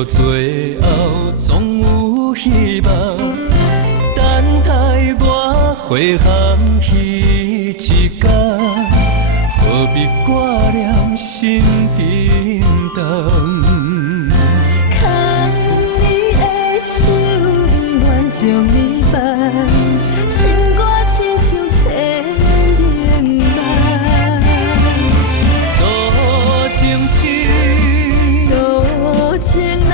到最后总有希望。等待我回航彼一天，何必挂念心沉重？牵你的手，愿将你挽，心肝亲像千零万。多情心，多情人，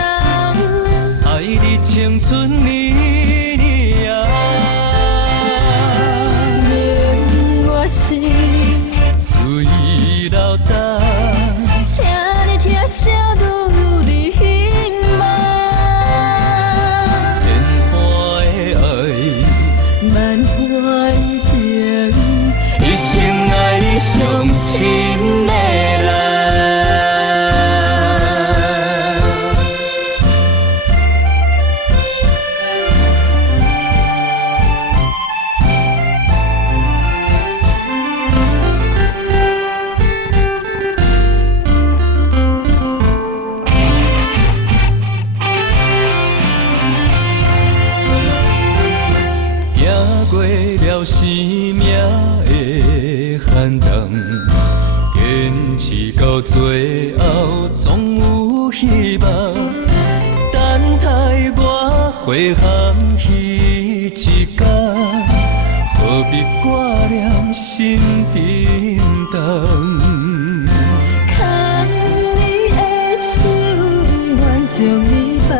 爱你青春年年啊，免我心，水流干。请你听声愈离心梦。千般的爱，万般的情，一生爱你上深的人。行过了生命的寒冬，坚持到最后总有希望。等待我回航彼一天，何必挂念心沉重？牵你的手，愿将你挽，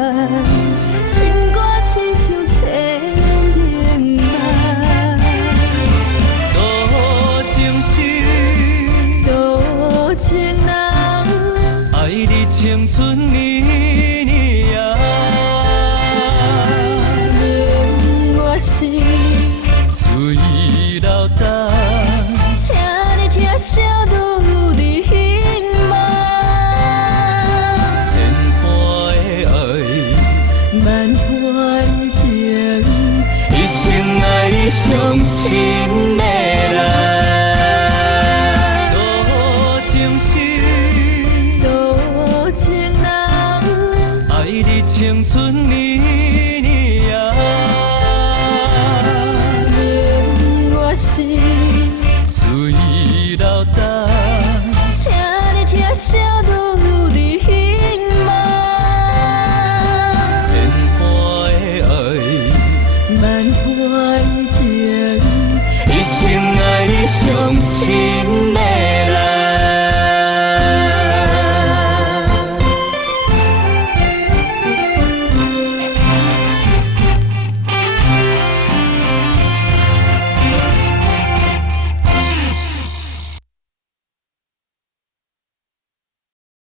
心肝亲像千零万。多情心，多情人，爱你青春年年啊，免我心，水流干。请你听声愈离心梦。千般的爱，万般的情，一生爱你上深的人。多情心，多情人，爱你青春年年啊，免我心，水流干。请你听声